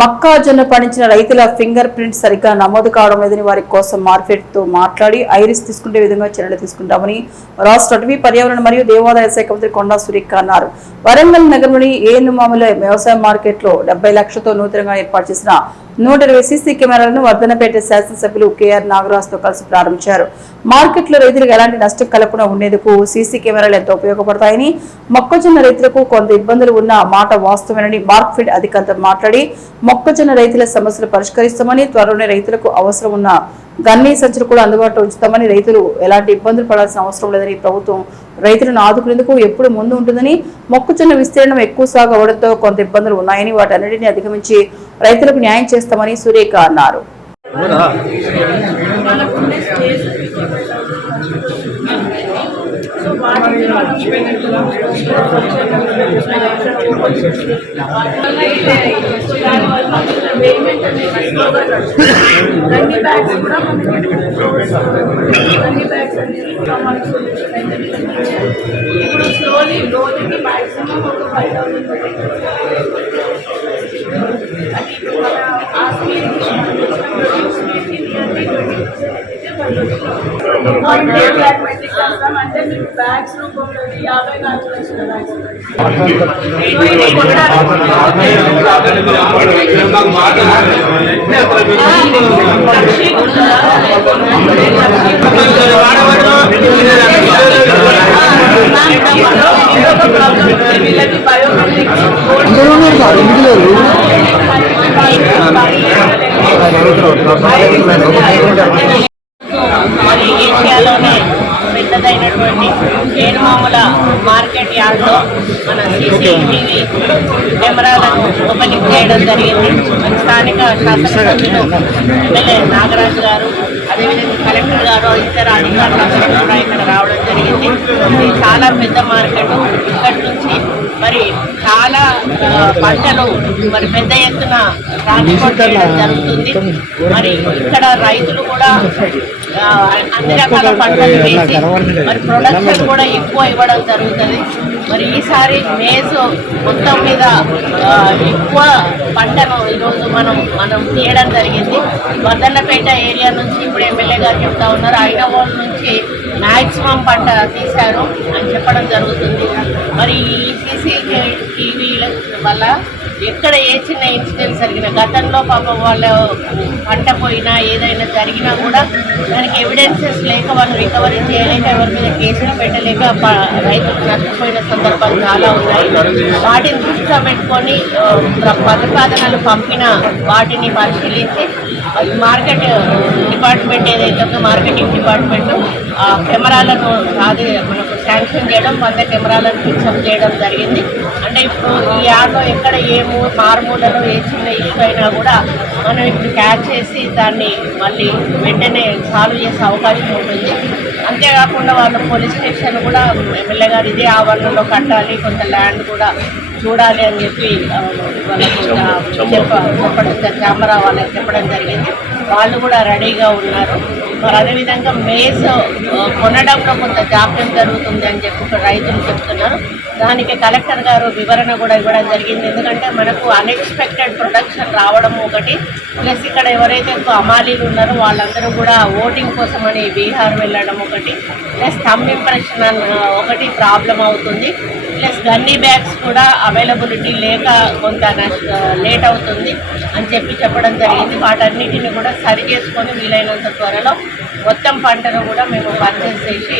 మొక్కజొన్న పండించిన రైతుల ఫింగర్ ప్రింట్ సరిగ్గా నమోదు కావడం లేదని వారి కోసం మార్కెట్ తో మాట్లాడి ఐరిస్ తీసుకునే విధంగా చర్యలు తీసుకుంటామని రాష్ట్ర అటవీ పర్యావరణ మరియు దేవాదాయ శాఖ మంత్రి కొండా సురేఖ అన్నారు. వరంగల్ నగరంలోని ఏనుమాముల వ్యవసాయ మార్కెట్ లో 70 లక్షలతో నూతనంగా ఏర్పాటు చేసిన 120 సీసీ కెమెరాలను వర్ధనపేట శాసనసభ్యులు కేఆర్ నాగరాజ్ తో కలిసి ప్రారంభించారు. మార్కెట్ లో రైతులకు ఎలాంటి నష్టం కలగకుండా ఉండేందుకు సీసీ కెమెరాలు ఎంతో ఉపయోగపడతాయని, మొక్కజొన్న రైతులకు కొంత ఇబ్బందులు ఉన్న మాట వాస్తవమేనని మార్కెట్ అధికారులతో మాట్లాడి మొక్కజొన్న రైతుల సమస్యలు పరిష్కరిస్తామని, త్వరలోనే రైతులకు అవసరం ఉన్న గన్నీ సంచులు కూడా అందుబాటులో ఉంచుతామని, రైతులు ఎలాంటి ఇబ్బందులు పడాల్సిన అవసరం లేదని, ప్రభుత్వం రైతులను ఆదుకునేందుకు ఎప్పుడు ముందు ఉంటుందని, మొక్కజొన్న విస్తీర్ణం ఎక్కువ సాగు అవడంతో కొంత ఇబ్బందులు ఉన్నాయని, వాటన్నిటిని అధిగమించి రైతులకు న్యాయం చేస్తామని సురేఖ అన్నారు. ఇప్పుడు స్లోలీ రోజుకి మాక్సిమం ఒక 5,000 అంటే మీకు బ్యాగ్స్ రూపంలో 54 లక్షల బ్యాగ్స్. వీళ్ళకి బయోమెట్రిక్స్ మరి ఏషియాలోనే పెద్దదైనటువంటి ఏనుమాముల మార్కెట్ యార్డ్లో మన సీసీటీవీ కెమెరాలను ఓపెనింగ్ చేయడం జరిగింది. స్థానిక శాసనసభ్యులు ఎమ్మెల్యే నాగరాజు గారు, అదేవిధంగా కలెక్టర్ గారు, ఇతర అధికారులందరూ కూడా ఇక్కడ రావడం జరిగింది. ఇది చాలా పెద్ద మార్కెట్. ఇక్కడి నుంచి మరి చాలా పంటలు మరి పెద్ద ఎత్తున ట్రాన్స్పోర్ట్ చేయడం జరుగుతుంది. మరి ఇక్కడ రైతులు కూడా అన్ని రకాల పంటలు వేసి మరి ప్రొడక్షన్ కూడా ఎక్కువ ఇవ్వడం జరుగుతుంది. మరి ఈసారి మేజ్ మొత్తం మీద ఎక్కువ పంటను ఈరోజు మనం తీయడం జరిగింది. వర్ధన్నపేట ఏరియా నుంచి ఇప్పుడు ఎమ్మెల్యే గారు చెప్తా ఉన్నారు, ఐనవోల్ నుంచి మ్యాక్సిమం పంట తీశారు అని చెప్పడం జరుగుతుంది. మరి ఈ సీసీటీవీల వల్ల ఎక్కడ ఏ చిన్న ఇన్సిడెంట్ జరిగినా, గతంలో పాపం వాళ్ళ పంట పోయినా ఏదైనా జరిగినా కూడా దానికి ఎవిడెన్సెస్ లేక వాళ్ళు రికవరీ చేయలేక, ఎవరి మీద కేసులు పెట్టలేక రైతులు నష్టపోయిన సందర్భాలు చాలా ఉన్నాయి. వాటిని దృష్టిలో పెట్టుకొని ప్రతిపాదనలు పంపిన వాటిని పరిశీలించి మార్కెట్ డిపార్ట్మెంట్ ఏదైతే మార్కెటింగ్ డిపార్ట్మెంట్ కెమెరాలను మనకు శాంక్షన్ చేయడం, 100 కెమెరాలను ఫిక్సప్ చేయడం జరిగింది. అంటే ఇప్పుడు ఈ యార్డ్లో ఎక్కడ ఏ మారుమూలలో ఏ చిన్న ఇష్యూ అయినా కూడా మనం ఇప్పుడు క్యాచ్ చేసి దాన్ని మళ్ళీ వెంటనే సాల్వ్ చేసే అవకాశం ఉంటుంది. అంతేకాకుండా వాళ్ళ పోలీస్ స్టేషన్ కూడా ఎమ్మెల్యే గారు ఇదే ఆవరణలో కట్టాలి, కొంత ల్యాండ్ కూడా చూడాలి అని చెప్పి కెమెరా వాళ్ళకి చెప్పడం జరిగింది. వాళ్ళు కూడా రెడీగా ఉన్నారు. మరి అదేవిధంగా మేజ్ కొనడంలో కొంత జాప్యం జరుగుతుంది అని చెప్పి రైతులు చెప్తున్నారు. దానికి కలెక్టర్ గారు వివరణ కూడా ఇవ్వడం జరిగింది. ఎందుకంటే మనకు అన్ఎక్స్పెక్టెడ్ ప్రొడక్షన్ రావడం ఒకటి, ప్లస్ ఇక్కడ ఎవరైతే అమాలీలు ఉన్నారో వాళ్ళందరూ కూడా ఓటింగ్ కోసమని బీహార్ వెళ్ళడం ఒకటి, ప్లస్ థంబ్ ఇంప్రెషన్ ఒకటి ప్రాబ్లం అవుతుంది, ప్లస్ గన్నీ బ్యాగ్స్ కూడా అవైలబిలిటీ లేక కొంత లేట్ అవుతుంది అని చెప్పడం జరిగింది. వాటన్నిటిని కూడా సరి చేసుకొని వీలైనంత త్వరలో మొత్తం పంటను కూడా మేము పర్చేస్ చేసి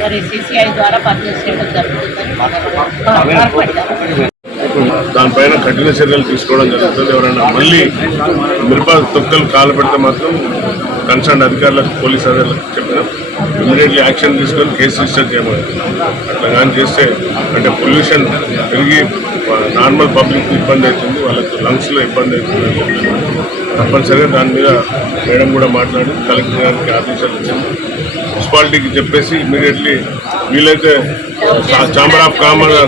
మరి CCI ద్వారా పర్చేస్ చేయడం జరుగుతుందని దానిపైన కఠిన చర్యలు తీసుకోవడం జరుగుతుంది. ఎవరైనా మళ్ళీ మిరప తొక్కలు కాలు పెడితే మాత్రం కన్సర్న్ అధికారులకు, పోలీస్ అధికారులకు చెప్పినాం, ఇమీడియట్లీ యాక్షన్ తీసుకొని కేసు రిజిస్టర్ చేయమని. అట్లా కానీ చేస్తే అంటే పొల్యూషన్ పెరిగి నార్మల్ పబ్లిక్ ఇబ్బంది అవుతుంది, వాళ్ళకు లంగ్స్లో ఇబ్బంది అవుతుంది. తప్పనిసరిగా దాని మీద మేడం కూడా మాట్లాడి కలెక్టర్ గారికి ఆదేశాలు ఇచ్చింది. మున్సిపాలిటీకి చెప్పేసి ఇమీడియట్లీ వీలైతే ఛాంబర్ ఆఫ్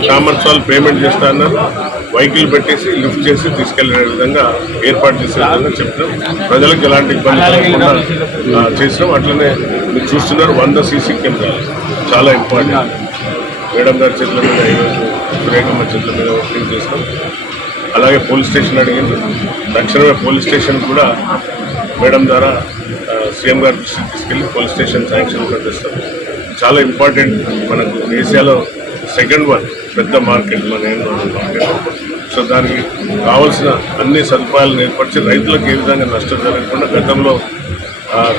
కామర్స్ వాళ్ళు పేమెంట్ చేస్తారన్నారు, వెహికల్ పెట్టేసి లిఫ్ట్ చేసి తీసుకెళ్లే విధంగా ఏర్పాటు చేసే విధంగా చెప్పినాం. ప్రజలకు ఎలాంటి ఇబ్బంది లేకుండా చేసినాం. అట్లనే మీరు చూస్తున్నారు 100 సీసీ కెమెరాలు చాలా ఇంపార్టెంట్. మేడం గారి చేతుల మీద ఈరోజు సురేఖమ్మ చేతుల మీద ఓపెనింగ్ చేసినాం. అలాగే పోలీస్ స్టేషన్ అడిగింది. తక్షణమే పోలీస్ స్టేషన్ కూడా మేడం ద్వారా సీఎం గారి దృష్టికి తీసుకెళ్ళి పోలీస్ స్టేషన్ శాంక్షన్ కూడా తెస్తాం. చాలా ఇంపార్టెంట్, మనకు ఏషియాలో సెకండ్ వన్ పెద్ద మార్కెట్ మన మార్కెట్. సో దానికి కావాల్సిన అన్ని సదుపాయాలను ఏర్పరిచి రైతులకు ఏ విధంగా నష్టం జరగకుండా, గతంలో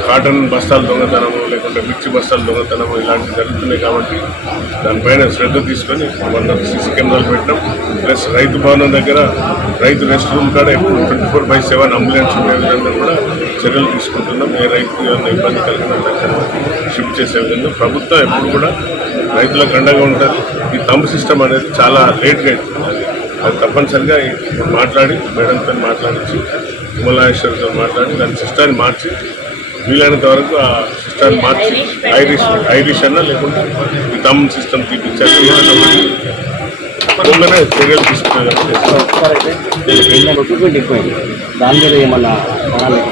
కాటన్ బస్తాలు దొంగతనము లేకుంటే మిర్చి బస్తాలు దొంగతనము ఇలాంటివి జరుగుతున్నాయి కాబట్టి దానిపైన శ్రద్ధ తీసుకొని 100 సీసీ కెమెరాలు పెట్టడం, ప్లస్ రైతు భవనం దగ్గర రైతు రెస్ట్ రూమ్ కాడ ఎప్పుడు 24/7 అంబులెన్స్ ఉండే విధంగా కూడా చర్యలు తీసుకుంటున్నాం. ఏ రైతు ఏమైనా ఇబ్బంది కలిగినా దగ్గర షిఫ్ట్ చేసే విధంగా ప్రభుత్వం ఎప్పుడు కూడా రైతులకు అండగా ఉంటుంది. ఈ థంబ్ సిస్టమ్ అనేది చాలా లేట్గా అవుతుంది. అది తప్పనిసరిగా ఇప్పుడు మాట్లాడి మేడంతో మాట్లాడించి విమలాశ్వరితో మాట్లాడి దాని సిస్టాన్ని మార్చి వీలైనంత వరకు ఆ సిస్టాన్ని మార్చి ఐరిష్ అన్నా లేకుంటే ఈ థంబ్ సిస్టమ్ తీపించాలి. తప్పకుండానే చర్యలు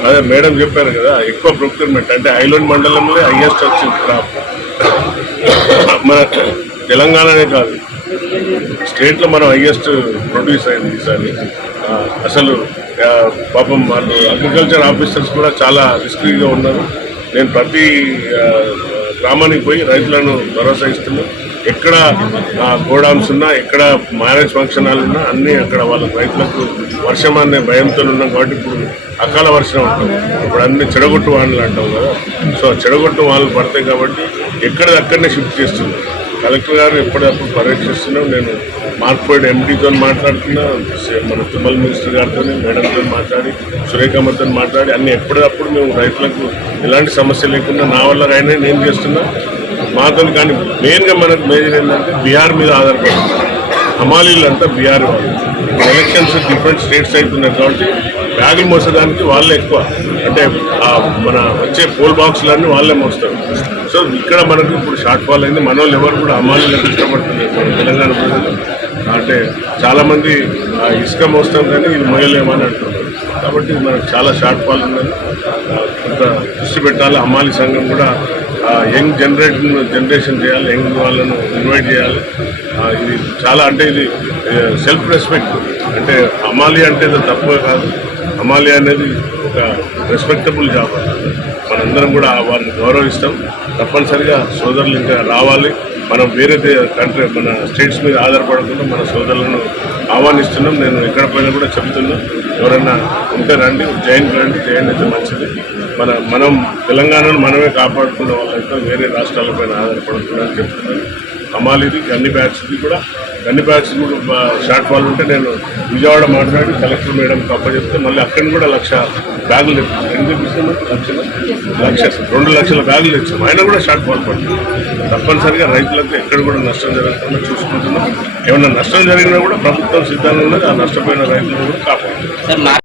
అదే మేడం చెప్పారు కదా, ఎక్కువ ప్రొక్యూర్మెంట్ అంటే ఐలాండ్ మండలంలో హైయెస్ట్ వచ్చింది క్రాప్. మన తెలంగాణనే కాదు, స్టేట్లో మనం హైయెస్ట్ ప్రొడ్యూస్ అయింది ఈసారి. అసలు పాపం వాళ్ళు అగ్రికల్చర్ ఆఫీసర్స్ కూడా చాలా రిస్కీగా ఉన్నారు. నేను ప్రతి గ్రామానికి పోయి రైతులను భరోసా ఇస్తున్నాను. ఎక్కడ గోడౌన్స్ ఉన్నా, ఎక్కడ మ్యారేజ్ ఫంక్షన్ హాల్ ఉన్నా అన్నీ అక్కడ వాళ్ళ రైతులకు వర్షం అనే భయంతో ఉన్నాం కాబట్టి ఇప్పుడు అకాల వర్షం ఉంటుంది. ఇప్పుడు అన్ని చెడగొట్టు వానలు అంటాం కదా, సో చెడగొట్టు వానలు పడతాయి కాబట్టి ఎక్కడిదక్కడనే షిఫ్ట్ చేస్తున్నాం. కలెక్టర్ గారు ఎప్పటికప్పుడు పర్యవేక్షిస్తున్నాం. నేను మార్క్ఫెడ్ ఎండీతో మాట్లాడుతున్నా, మన తుమ్మల మినిస్టర్ గారితో మేడంతో మాట్లాడి సురేఖమ్మతో మాట్లాడి అన్ని ఎప్పటికప్పుడు మేము రైతులకు ఎలాంటి సమస్య లేకుండా నా వల్ల అయినా నేను చేస్తున్నా మాతో. కానీ మెయిన్గా మనకు మేజర్ ఏంటంటే బీహార్ మీద ఆధారపడుతుంది. హమాలీలు అంతా బీహార్ వాళ్ళు. ఎలక్షన్స్ డిఫరెంట్ స్టేట్స్ అవుతున్నాయి కాబట్టి బ్యాగులు మోసడానికి వాళ్ళే ఎక్కువ, అంటే మన వచ్చే పోల్ బాక్సులన్నీ వాళ్ళే మోస్తారు. సో ఇక్కడ మనకు ఇప్పుడు షార్ట్ ఫాల్ అయింది. మన వాళ్ళు ఎవరు కూడా అమ్మాయిలకు ఇష్టపడుతున్నారు మన తెలంగాణ ప్రజలు. అంటే చాలామంది ఇసుక మోస్తాం కానీ ఇది మోయలేమని అంటున్నారు. కాబట్టి మనకు చాలా షార్ట్ ఫాల్ ఉందని కొంత దృష్టి పెట్టాలి. అమ్మాలి సంఘం కూడా యంగ్ జనరేషన్ చేయాలి, యంగ్ వాళ్ళను ఇన్వైట్ చేయాలి. ఇది చాలా అంటే ఇది సెల్ఫ్ రెస్పెక్ట్. అంటే అమాలి అంటే తక్కువ కాదు, అమాలి అనేది ఒక రెస్పెక్టబుల్ జాబ్. మనందరం కూడా వారిని గౌరవిస్తాం. తప్పనిసరిగా సోదరులు ఇంకా రావాలి. మనం వేరే కంట్రీ మన స్టేట్స్ మీద ఆధారపడకుండా మన సోదరులను ఆహ్వానిస్తున్నాం. నేను ఎక్కడ పోయినా కూడా చెప్తున్నాం, ఎవరైనా ఉంటే రండి, జైన్ రండి, జైన్ అయితే మంచిది. మనం తెలంగాణను మనమే కాపాడుకునే వాళ్ళైతే వేరే రాష్ట్రాలపైన ఆధారపడకుండా అని చెప్తున్నాను. అమాలిది గన్ని బ్యాచ్ది కూడా షార్ట్ ఫాల్ ఉంటే నేను విజయవాడ మాట్లాడి కలెక్టర్ మేడం అప్పచెప్తే మళ్ళీ అక్కడిని కూడా 1,00,000 బ్యాగులు తెచ్చాను. ఎందుకు తెప్పిస్తున్నాం? 2 లక్షల బ్యాగులు తెచ్చాము. అయినా కూడా షార్ట్ ఫాల్ పడుతుంది. తప్పనిసరిగా రైతులకు ఎక్కడ కూడా నష్టం జరగకుండా చూసుకుంటున్నాం. ఏమైనా నష్టం జరిగినా కూడా ప్రభుత్వం సిద్ధంగా ఉన్నది. ఆ నష్టపోయిన రైతులను కూడా కాపాడుతుంది.